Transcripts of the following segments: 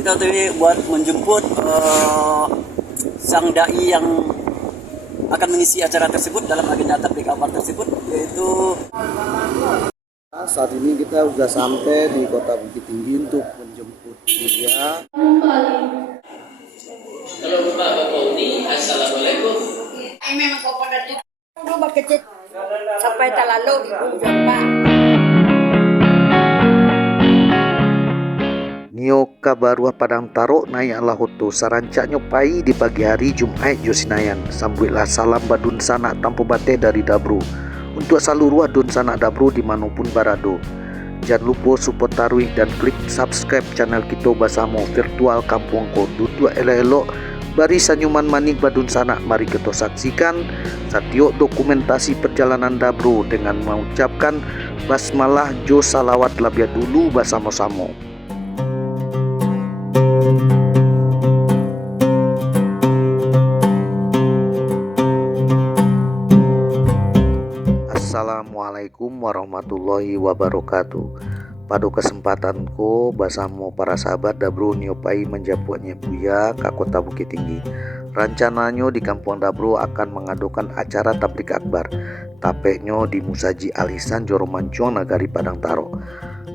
Kita OTW buat menjemput sang dai yang akan mengisi acara tersebut dalam agenda tablik akbar tersebut, yaitu saat ini kita sudah sampai di Kota Bukit Tinggi untuk menjemput dia. Halo Bapak Pauni, Assalamualaikum. Ay, memang kau pada itu kecil sampai terlalu ibu jumpa. Nio kabarua Padang Taro naik lahoto saranca nyopai di pagi hari Jumat Josinayan. Sambuitlah salam badun sanak tampu bate dari Dabru untuk seluruh adun sanak Dabru dimanapun berada. Jangan lupa support taruih dan klik subscribe channel kita bersama virtual kampung ko duduk elok-elok bari senyuman manik badun sanak. Mari kita saksikan satiok dokumentasi perjalanan Dabru dengan mengucapkan basmalah jo salawat labia dulu bersama-sama. Assalamualaikum warahmatullahi wabarakatuh. Pada kesempatanku bersama para sahabat Dabru nyopai menjemputnya Buya ke Kota Bukit Tinggi. Rencananya di Kampung Dabru akan mengadakan acara tablik akbar. Tapeknya di Musaji Alisan Joromancuang Nagari Padang Taro.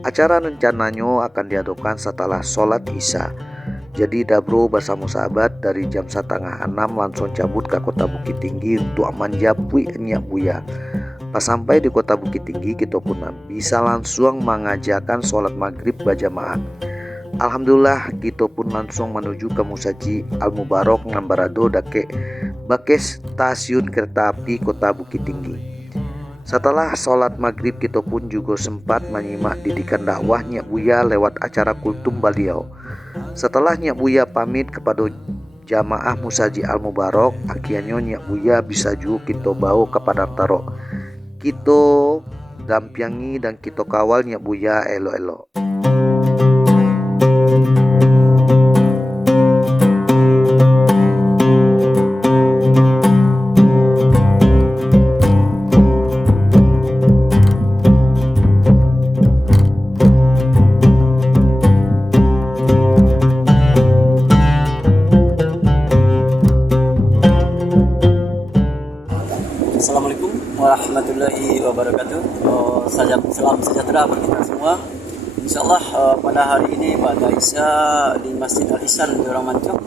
Acara rencananya akan diadakan setelah sholat Isya. Jadi Dabru bersama sahabat dari jam 5:30 langsung cabut ke Kota Bukit Tinggi untuk menjapui Nyak Buya. Pas sampai di Kota Bukit Tinggi kita pun bisa langsung mengajarkan sholat maghrib berjamaah. Alhamdulillah kita pun langsung menuju ke Musaji Al Mubarak Ngambarado dake stasiun kereta api Kota Bukit Tinggi. Setelah sholat maghrib kita pun juga sempat menyimak didikan dakwah Nyak Buya lewat acara kultum beliau. Setelah Nyak Buya pamit kepada jamaah Musaji Al Mubarak, akhirnya Nyak Buya bisa juga kita bawa ke Padang Taro. Kita dampingi dan kita kawal Nyak Buya elok-elok. Assalamualaikum warahmatullahi wabarakatuh. Salam sejahtera bagi kita semua. Insyaallah pada hari ini pada Isya di Masjid Al Ihsan di Joromancuang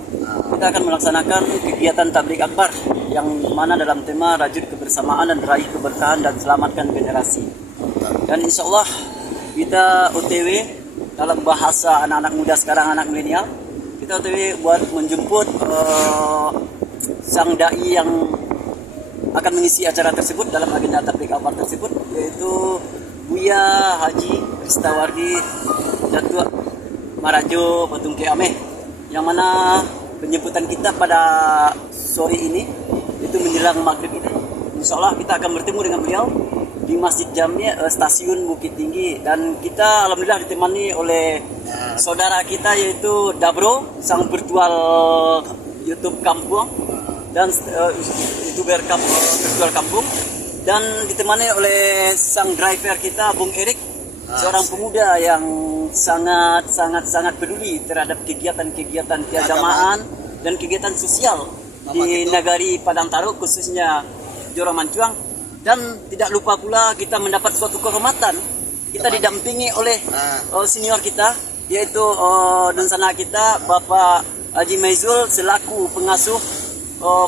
kita akan melaksanakan kegiatan tablik akbar yang mana dalam tema rajut kebersamaan dan raih keberkahan dan selamatkan generasi. Dan insyaallah kita OTW dalam bahasa anak-anak muda sekarang, anak milenial, kita OTW buat menjemput sang dai yang akan mengisi acara tersebut dalam agenda tablik akbar tersebut, yaitu Buya Haji Ristawardi Datuk Marajo Batungke Ameh, yang mana penjemputan kita pada sore ini itu menjelang maghrib ini. Insyaallah kita akan bertemu dengan beliau di Masjid Jami Stasiun Bukit Tinggi, dan kita alhamdulillah ditemani oleh saudara kita yaitu Dabro, sang virtual YouTube kampung dan YouTuber virtual kampung, dan ditemani oleh sang driver kita Bung Erik, seorang pemuda yang sangat peduli terhadap kegiatan-kegiatan keagamaan dan kegiatan sosial di Nagari Padang Taro, khususnya Joromancuang. Dan tidak lupa pula kita mendapat suatu kehormatan, kita didampingi oleh senior kita, yaitu donsana kita Bapak Haji Maizul selaku pengasuh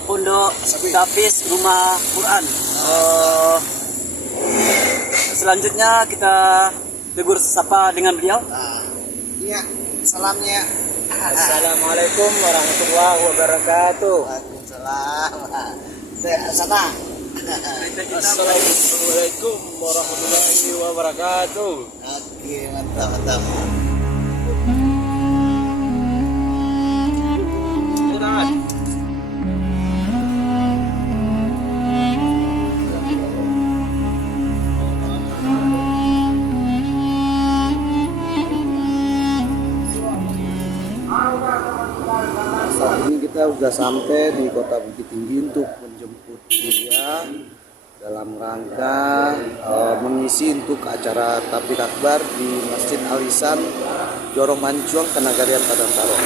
Pondok Tafis Rumah Quran. Selanjutnya kita tegur sapa dengan beliau. Iya, salamnya. Assalamualaikum warahmatullahi wabarakatuh. Waalaikumsalam. Sana. Assalamualaikum warahmatullahi wabarakatuh. Oke, mantap. Saat ini kita sudah sampai di Kota Bukit Tinggi untuk menjemput dia dalam rangka mengisi untuk acara tablik akbar di Masjid Al Ihsan Jorong Mancuang Kenagarian Padang Taro.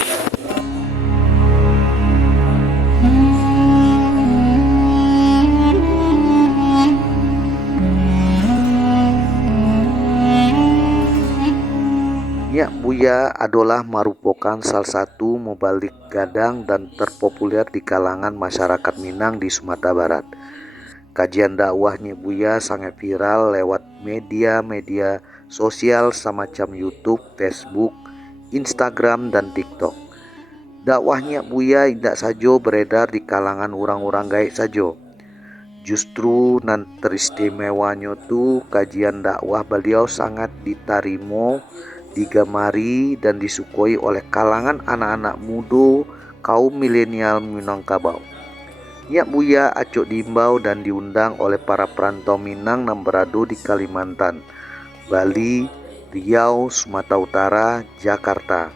Nyak Buya adalah merupakan salah satu mubalik gadang dan terpopuler di kalangan masyarakat Minang di Sumatera Barat. Kajian dakwah Nyak Buya sangat viral lewat media-media sosial semacam YouTube, Facebook, Instagram, dan TikTok. Dakwah Nyak Buya tidak saja beredar di kalangan orang-orang gaib saja. Justru nan teristimewanya tuh kajian dakwah beliau sangat diterima, digemari dan disukai oleh kalangan anak-anak muda kaum milenial Minangkabau. Nyak Buya acok diimbau dan diundang oleh para perantau Minang yang berada di Kalimantan, Bali, Riau, Sumatera Utara, Jakarta.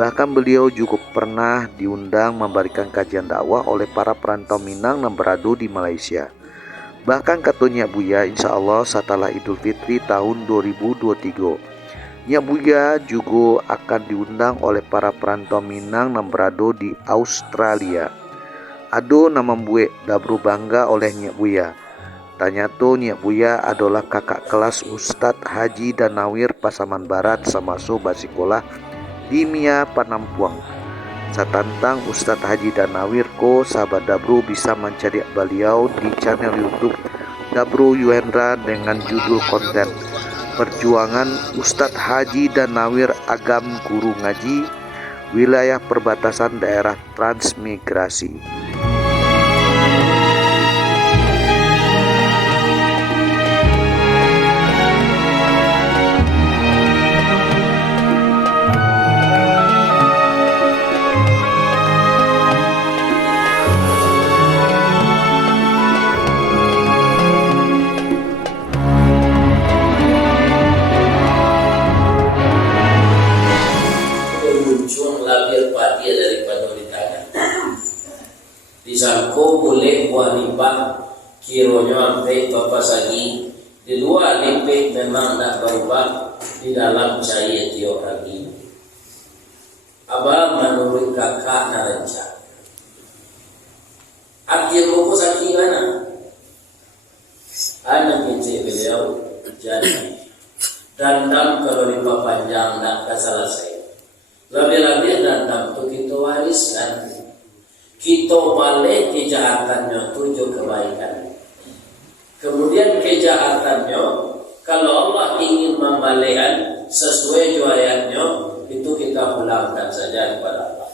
Bahkan beliau juga pernah diundang memberikan kajian dakwah oleh para perantau Minang yang berada di Malaysia. Bahkan kata Nyak Buya, insya Allah setelah Idul Fitri tahun 2023, Nyak Buya juga akan diundang oleh para perantau Minang yang berada di Australia. Ado nama buek dabru bangga oleh Nyak Buya. Ternyata Nyak Buya adalah kakak kelas Ustadz Haji Danawir Pasaman Barat samaso basikolah di Mia Panampuang. Satantang Ustadz Haji Danawir ko sahabat dabru bisa mencari beliau di channel YouTube Dabru Yuhendra dengan judul konten Perjuangan Ustadz Haji Danawir Agam Guru Ngaji Wilayah Perbatasan Daerah Transmigrasi. Disangko boleh buah limpah kironyo sampai papas lagi di luar limpah memang tak berubah di dalam saya tiok lagi. Abang menurut kakak narenca akhir buku sakit mana anak kecil beliau jadi dandam kalau limpah panjang tak selesai lebih-lebih dandam itu kita wariskan. Kita balik kejahatannya tujuh kebaikan. Kemudian kejahatannya kalau Allah ingin membalikkan sesuai ayatnya itu kita pulangkan saja kepada Allah.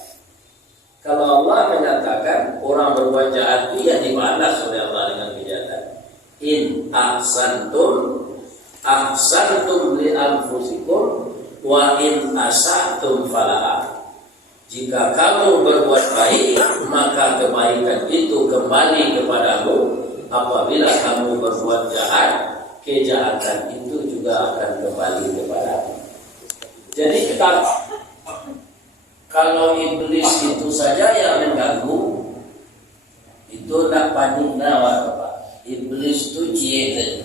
Kalau Allah menyatakan orang berbuat jahat dia dibalas oleh Allah dengan kejahatan. In ahsantum li anfusikum wa in asatum falaha. Jika kamu berbuat baik, maka kebaikan itu kembali kepadamu. Apabila kamu berbuat jahat, kejahatan itu juga akan kembali kepadamu. Jadi kita, kalau iblis itu saja yang mengganggu, itu tak panik nawa, Pak. Iblis itu jihad.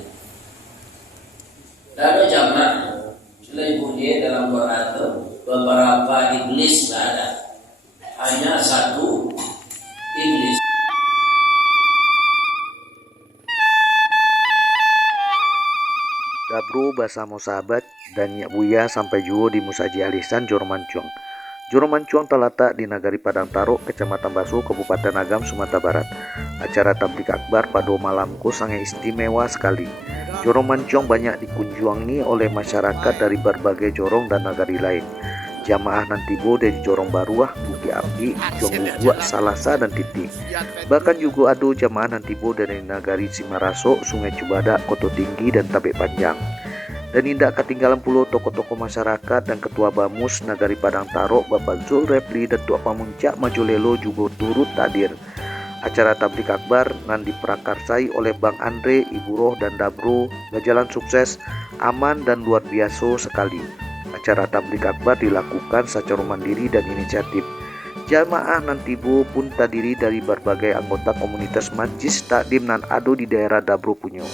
Ada jamak, sudah ibu dia dalam Quran itu. Beberapa iblis tidak ada, hanya satu iblis. Dabru bersama sahabat dan Nyak Buya sampai juga di Musaji Al Ihsan Jorong Mancuang. Jorong Mancuang terletak di Nagari Padang Taro, Kecamatan Baso, Kabupaten Agam, Sumatera Barat. Acara tablik akbar pada malamku sangat istimewa sekali. Jorong Mancuang banyak dikunjungi oleh masyarakat dari berbagai jorong dan nagari lain. Jamaah nantibo dari Jorong Baruah, Bukit Api, Jonggugua, Salasa, dan Titi. Bahkan juga ada jamaah nantibo dari nagari Simaraso, Sungai Cibadak, Koto Tinggi, dan Tabek Panjang. Dan tidak ketinggalan pula tokoh-tokoh masyarakat dan ketua Bamus Nagari Padang Taro, Bapak Zul Repli dan Tua Pamuncak Majolelo juga turut hadir. Acara tablik akbar nan diprakarsai oleh Bang Andre, Ibu Roh, dan Dabro berjalan sukses, aman, dan luar biasa sekali. Acara tablik akbar dilakukan secara mandiri dan inisiatif. Jamaah nan tibo pun terdiri dari berbagai anggota komunitas Majlis Takdim nan ado di daerah Dabro Punyo.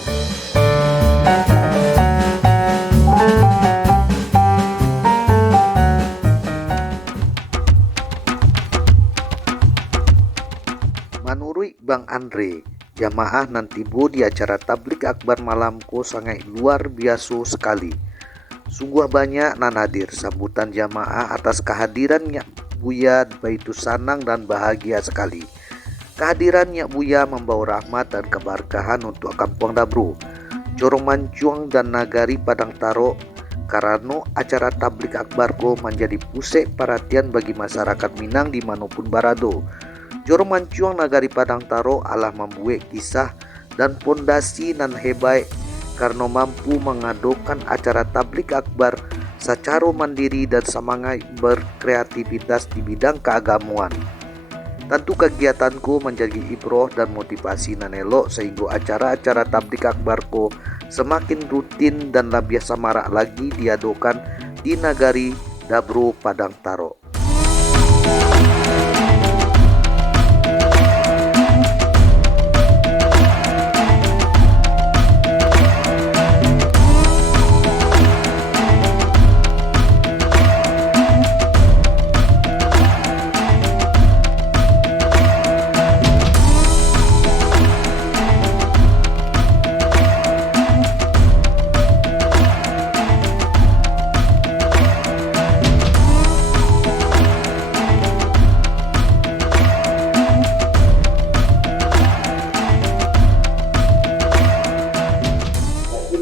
Menurut Bang Andre, jamaah nan tibo di acara tablik akbar malam ko sangat luar biasa sekali. Sungguh banyak nan hadir sambutan jamaah atas kehadirannya Buya baitu sanang dan bahagia sekali. Kehadirannya Buya membawa rahmat dan keberkahan untuk Kampung Dabro, Corong Mancuang dan Nagari Padang Taro, karena acara tablik akbar ko menjadi pusat perhatian bagi masyarakat Minang dimanapun berada. Corong Mancuang Nagari Padang Taro Allah membuat kisah dan fondasi nan hebat karena mampu mengadakan acara tablik akbar secara mandiri dan semangat berkreativitas di bidang keagamaan. Tentu kegiatanku menjadi ibroh dan motivasi nan elok sehingga acara-acara tablik akbarku semakin rutin dan lebih semarak lagi diadakan di Nagari Dabro Padang Taro.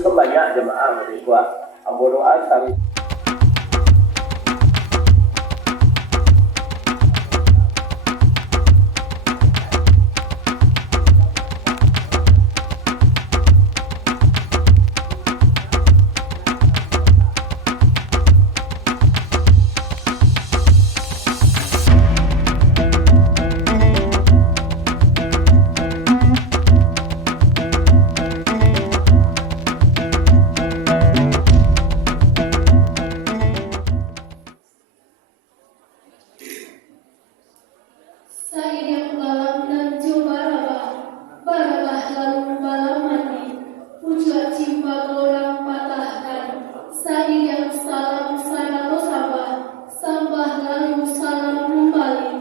Banyak jemaah berdoa, ambo doa kami. Said yang balam dan coba barabah lalu balam mati, pucat cimpa orang patahkan. Said yang salam sanato sabah, sambah lalu salam kembali.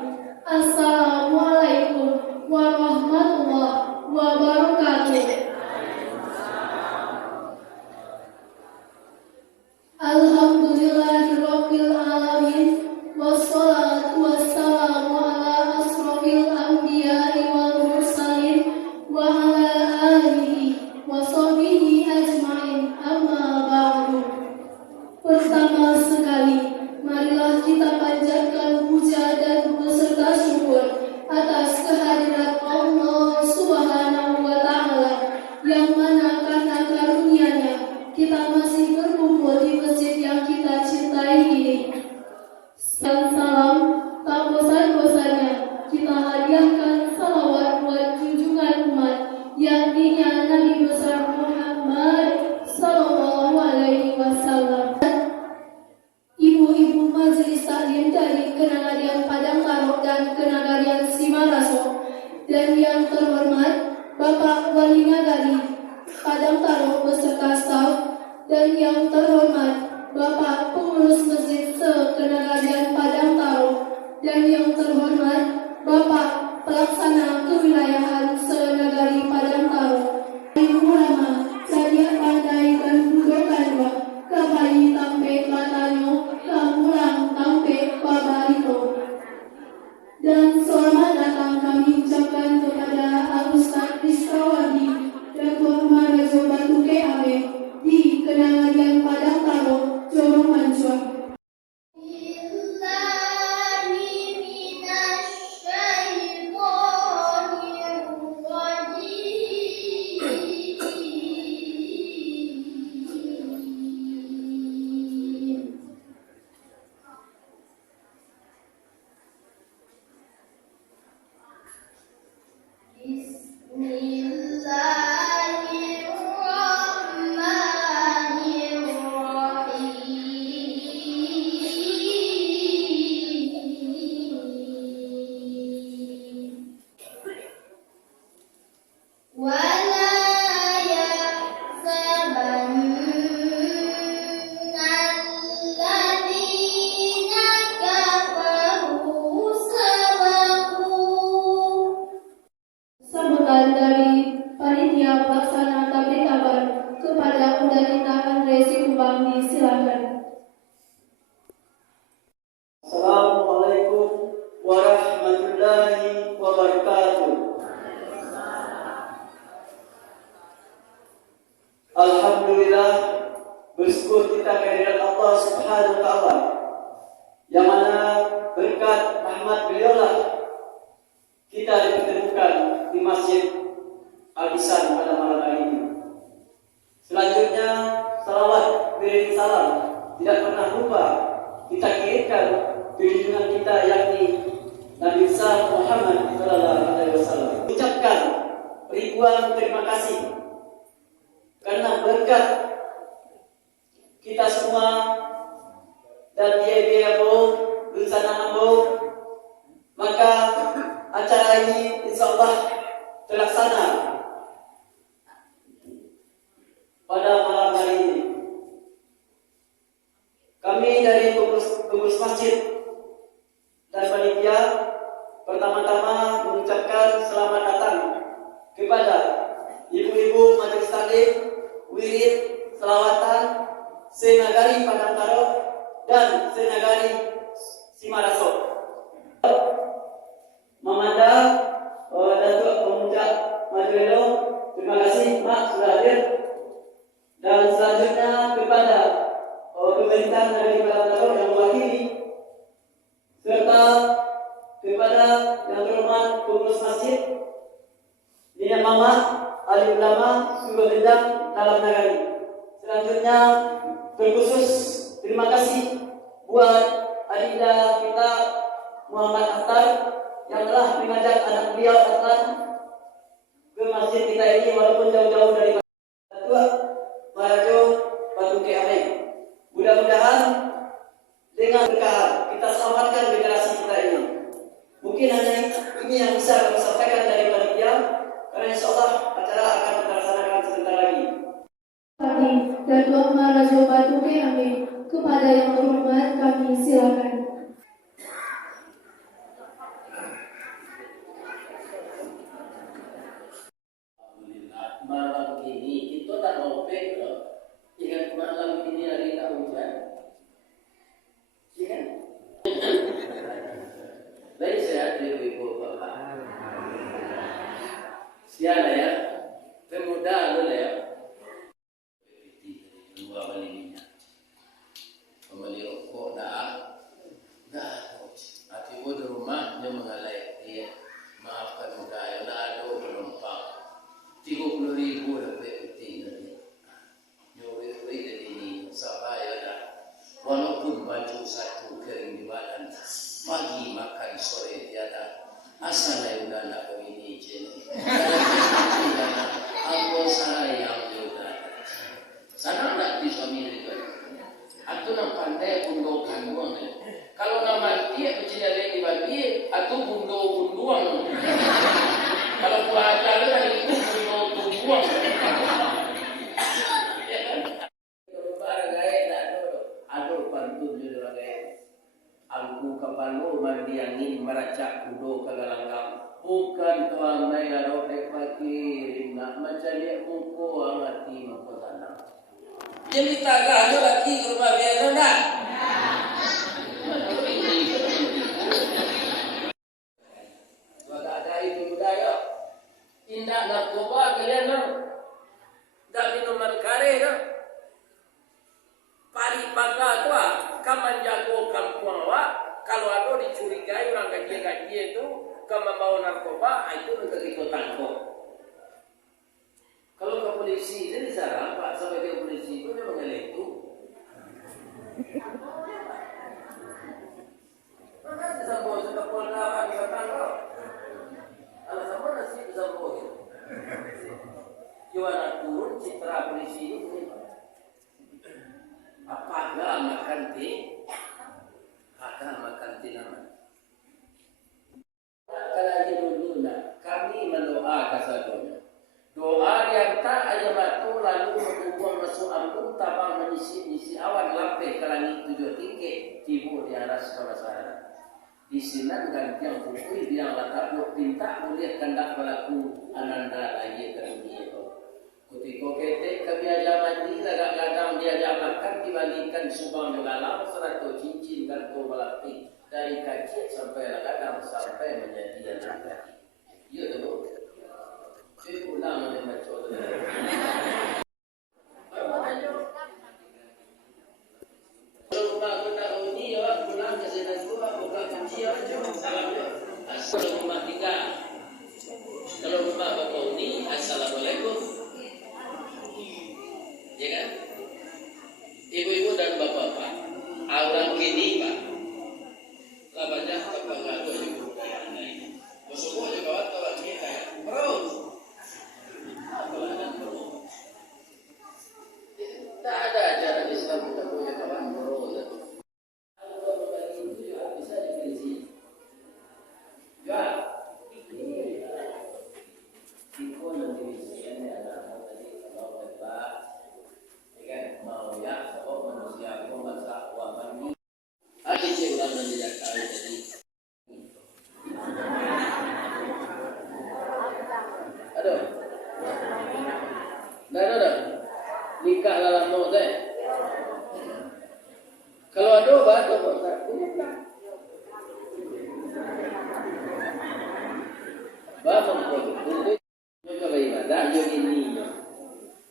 Assalamualaikum warahmatullahi wabarakatuh. Alhamdulillahirabbil alamin, wassalatu wassalamu ala asrofil anbiya'i wal mursalin wa ala alihi wa sahbihi ajma'in, amma ba'du. Pertama sekali, marilah kita panjatkan puja dan beserta syukur atas kehadirat Allah Subhanahu wa Ta'ala, yang mana karena karunia-Nya kita masih berkumpul di masjid yang kita cintai ini. Dan salam tak bosan-bosannya kita hadiahkan salawat buat junjungan umat, yakninya Nabi besar Muhammad Sallallahu Alaihi Wasallam. Ibu-ibu majelis taklim dari Kenagarian Padang Taro dan Kenagarian Simaraso, dan yang terhormat Bapak Wali Nagari Padang Taro beserta staf, dan yang terhormat Bapak Pengurus Masjid se-Kenagarian Padang Taro, dan yang terhormat Bapak Pelaksana Kewilayahan se-Nagari Padang Taro. Ibu Rama, saya pandai dan budokan dua, kapai tampe latanyo, kamurang tampe pabarito. Dan selamat datang kami ucapkan kepada Al-Ustaz Rizkawardi, Datuk Marajo Batu KAB di Kenagarian Padang Taro, Corong Mancuang. Panitia Pelaksana Tablik Akbar kepada Udanita Andre Sikubang disilakan. Assalamualaikum warahmatullahi wabarakatuh. Alhamdulillah, bersyukur kita kehadirat Allah Subhanahu wa taala, yang mana berkat rahmat beliaulah kita dipertemukan di Masjid Al-Ihsan pada malam hari ini. Selanjutnya, salawat beriring salam tidak pernah lupa kita kirimkan junjungan kita, yakni Nabi besar Muhammad sallallahu alaihi wasallam. Ucapkan ribuan terima kasih karena berkat kita semua dan dia bersama ambo, maka acara ini insyaallah terlaksana pada malam hari ini. Kami dari pengurus masjid dan panitia pertama-tama mengucapkan selamat datang kepada ibu-ibu majelis taklim, wirid, selawatan, senagari Padang Taro dan senagari Simaraso. Memandang Datuk Pemuda Madrelo, terima kasih Mak sudah hadir. Dan selanjutnya kepada pemerintahan dari Padang Taro yang mewakili, serta kepada yang terhormat pengurus masjid, Nina Mama, Ali Ulama, Suluh Gendang dalam negeri. Selanjutnya terkhusus terima kasih buat adinda kita Muhammad Akhtar yang telah mengajak anak beliau Akhtar ke masjid kita ini walaupun jauh-jauh dari Tua Marajo Batu Keame. Mudah-mudahan dengan berkah kita selamatkan generasi kita ini. Mungkin hanya ini yang bisa kami sampaikan dari panitia, karena insyaallah acara akan terlaksanakan sebentar lagi. Kami Datuk Marajo Batu Keame kepada yang terhormat kami silakan. Alhamdulillah, malam ini kita tak ngopek loh. Ingat malam ini hari tak hujan. Iya kan? Baik, sehat ibu bapak. Siapa ya? Pemuda dulu ya. Dua balik minyak. Kembali rokok dah. Hati di rumah dia mengalai dia. Maafkan muda yang ada penumpang. 30,000 dapat putih tadi. Nyuri dari ini sabar ya dah. Walaupun baju satu kering di badan, pagi makan sore tiada. Asal yang udah nak begini je. Aku sayang juga. Sana nak di suami itu. Atau nak pandai bundokan buang. Kalau nama dia bercina lagi bagi, atau bundo-bunduang. Kalau buat jalan dari bundo-bunduang. Aku kapalo mandi angin meracak kudo kagalanggang. Bukan tuan mai aro pakir nak macam dia muko amati mako tanah. Jadi tagah ada lagi ke rumah biasa dah. Ada itu budaya. Indah narkoba kalian no. Dak minuman kare no. Pari paga tua, kaman jago kampung awak. Kalau ada dicurigai orang gaji itu, kamu mau narkoba, itu untuk ikut tangkap. Kalau ke polisi, jadi sarang Pak sebagai polisi itu dia mengelak itu. Mana disambung sudah polda kan tangkap. Alasan nasi disambung. Jualan turun citra polisi itu. Apakah makan teh? Akan makan tinaman. Kalau dulu kami mendoa kasadonya. Doa yang tak ayam batu lalu membuang masuk ampun tabang mengisi awan lampai ke langit 7 tinggi tibu di atas kawasan. Di sini ganti yang putih yang latar pinta melihat kandak pelaku ananda lagi ke dunia itu. Ketika ketek kebiasaan mandi, agak kadang diajak makan, dibagikan sumbang dalam 100 cincin kartu melati dari kecil sampai kadang sampai menjadi anak lagi. Ya tu. Itu ulama yang macam tu. Kalau kita tahu ini, orang pulang ke sana tu, buka kunci aja, salam dia. Assalamualaikum. Kalau rumah bapak ini, assalamualaikum. Ya kan? Ibu-ibu dan bapak-bapak, orang kini pak, lah banyak tetangga tu ibu dan lain. Semua juga orang kita ya, bro. Apa ada bro? Tak ada ajaran Islam kita punya kawan bro. Kalau berbagi itu juga bisa dikritik. Ya, itu nanti bisa ada tadi kalau hebat. Mau ya, sebab manusia itu masalah waman. Ada cerita yang tidak tahu jadi. Aduh, dah. Nikah dalam mau deh. Kalau ada obat, obat nikah. Bapak itu coba ibadah jadi ini,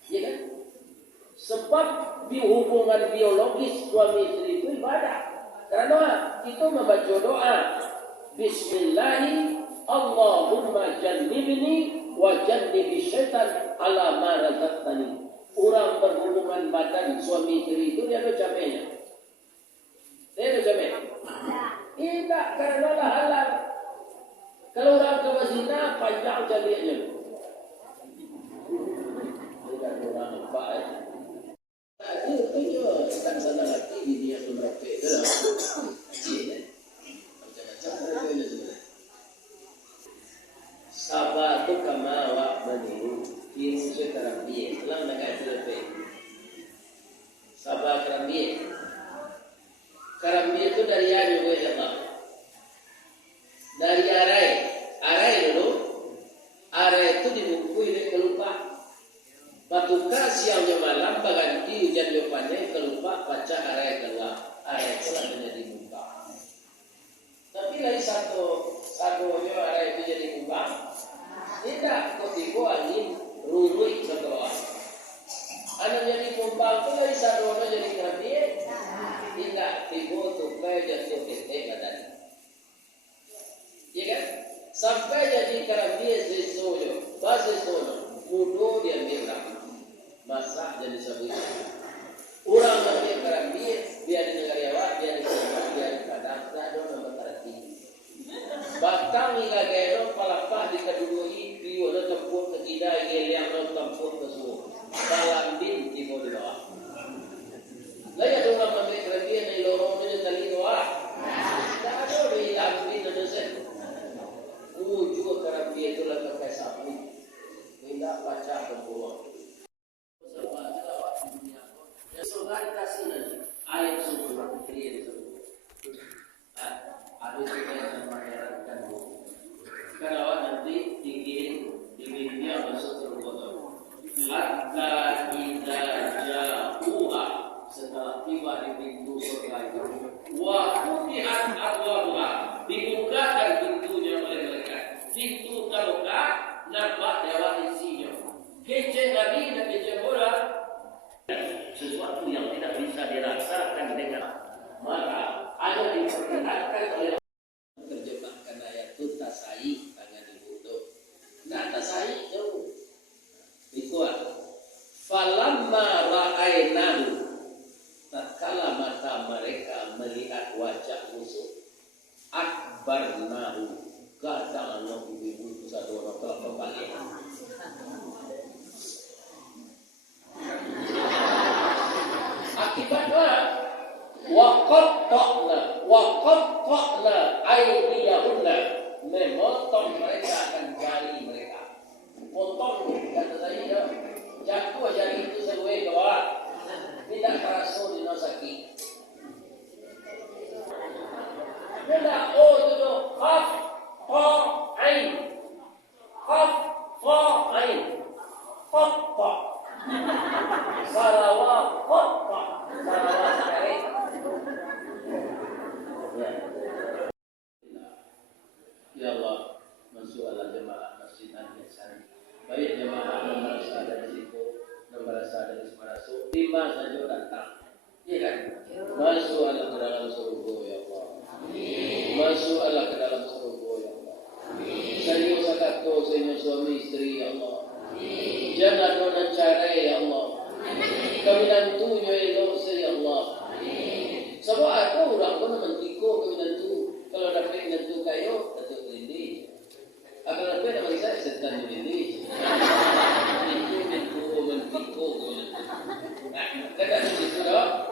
ya kan? Sebab di hubungan biologis suami istri itu ibadah. Karena itu membaca doa. Bismillahi Allahumma jannibni wa jannibi syaitan ala ma razaqtani. Orang berhubungan badan suami istri itu dia ada capeknya. Dia ada capek. Tidak, karena Allah halal. Kalau orang ke zina panjang jadinya. Tidak orang apa itu tak salah lagi dia berapa sabar tu kama wa meniru ini sekarang dia dalam negara terlepas sabar karamia itu dari yang juga Allah dari arai dulu arai itu dibukui dengan kelupa batuka siangnya malam berganti hujan depannya kelupa baca area keluar area itu jadi buka tapi lagi satu area itu jadi buka tidak ketika angin rurui ke bawah anda jadi buka itu lagi satu jadi nanti tidak tiba tupai jatuh ketek badan ya kan sampai jadi karambia sesuatu bahasa sono mudo dia bilang masak jadi sabun. Orang yang kerambia biar di negara Jawa, biar di Jawa, biar di Padang, tak ada nomor terhati. Batang hingga gero palapah di kedului piu ada tempur ketidak geliang ada tempur kesuh. Dalam bin di bawah. Lagi ada orang ambil kerambia dari lorong itu tali doa. Tak ada di dalam bin ada sen. Ujung kerambia itu lah pakai sapu. Tidak baca tempur. Surga dikasih nanti air susu clear susu. Ada juga yang membayarkan kalau nanti dikirim masuk ke botol. Hatta idza ja'uha setelah tiba di pintu surga itu wa futihat abwabuha dibukakan pintunya oleh mereka. Pintu terbuka nampak dewa isinya. Kece Nabi dan kece orang sesuatu yang tidak bisa dirasakan dengan mata ada diperlihatkan oleh terjemahkan ayat itu tasai tangan dibutuh nah tasai jauh itu falamma ra'ainahu tatkala mata mereka melihat wajah musuh akbarnahu gadang ibu-ibu itu satu orang telah kembali akibatnya waqatta'na aydiyahunna memotong mereka akan jari mereka potong kata saya jatuh jari itu sesuai bahwa tidak terasa dinosaki tidak itu qaf ta ain qaf ta ain qatta Sarawak kota. Sarawak sekali. Ya Allah, masuklah jemaah Masjid Al-Ihsan. Baik jemaah yang merasa ada di situ, yang merasa ada di Semarang, lima saja datang. Iya kan? Masuklah ke dalam surga ya Allah. Masuklah ke dalam surga ya Allah. Saya sakato saya suami istri ya Allah. Jangan dona carai ya Allah. Kami nantunya elok saya Allah. Sebab aku orang pun mentiko kami nantu. Kalau dapat nantu kayo, datuk ini. Akan dapat nama saya setan ini. Itu mentiko kami nantu. Dekat situ dah.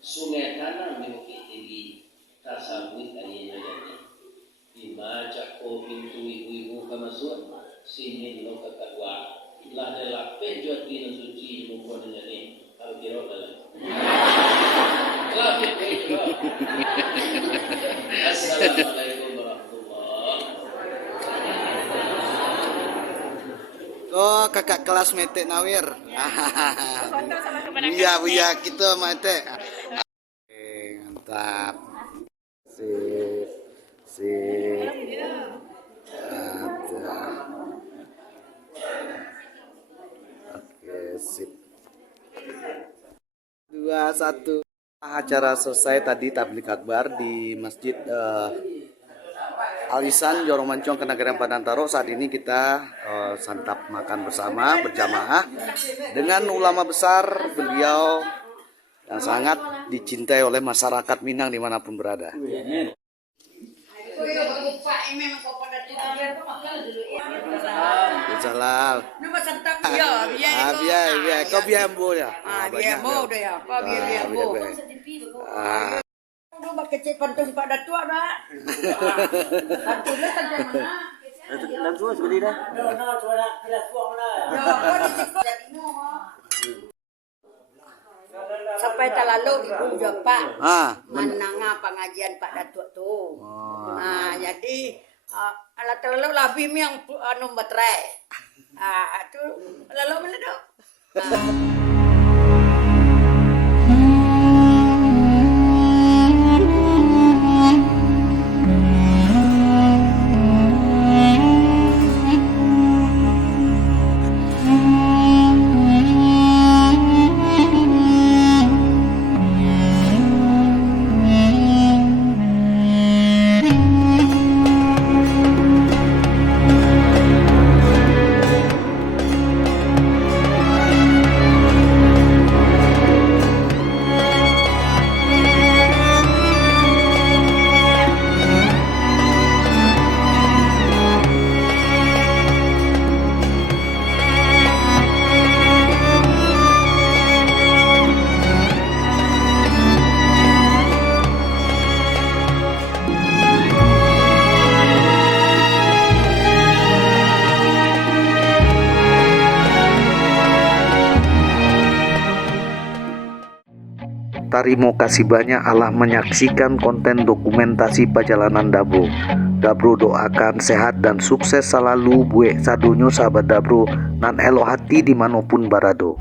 Sungai Tanang di Bukit Tinggi tasawuf kalian jadi dimaca ko pintu ibu-ibu kamasuk sini di lokal kedua lah adalah penjual di suci mumpun jadi kalau kira dalam lah penjual. Assalamualaikum warahmatullahi. Oh, kakak kelas Mete Nawir. Iya, kita Mete. Oke, mantap. Sip. Oke, sip. 2, 1. Acara selesai tadi tablik akbar di Masjid Al-Ihsan Joro Mancong Kenagarian Padang Taro. Saat ini kita santap makan bersama berjamaah dengan ulama besar, beliau yang sangat dicintai oleh masyarakat Minang dimanapun berada. Salam. Biar kau biar ambo ya. Biar ambo dah ya. Biar ambo. Rumah kecil kantung Pak Datuk dah. Kantungnya kantung mana? Langsung seperti dah. Sampai terlalu ibu Pak menangah pengajian Pak Datuk tu. Jadi alat terlalu labim yang anu baterai. Tu lalu meleduk. Tarimo kasih banyak Allah menyaksikan konten dokumentasi perjalanan Dabro. Dabro doakan sehat dan sukses selalu buek sadonyo sahabat Dabro nan elo hati dimanapun barado.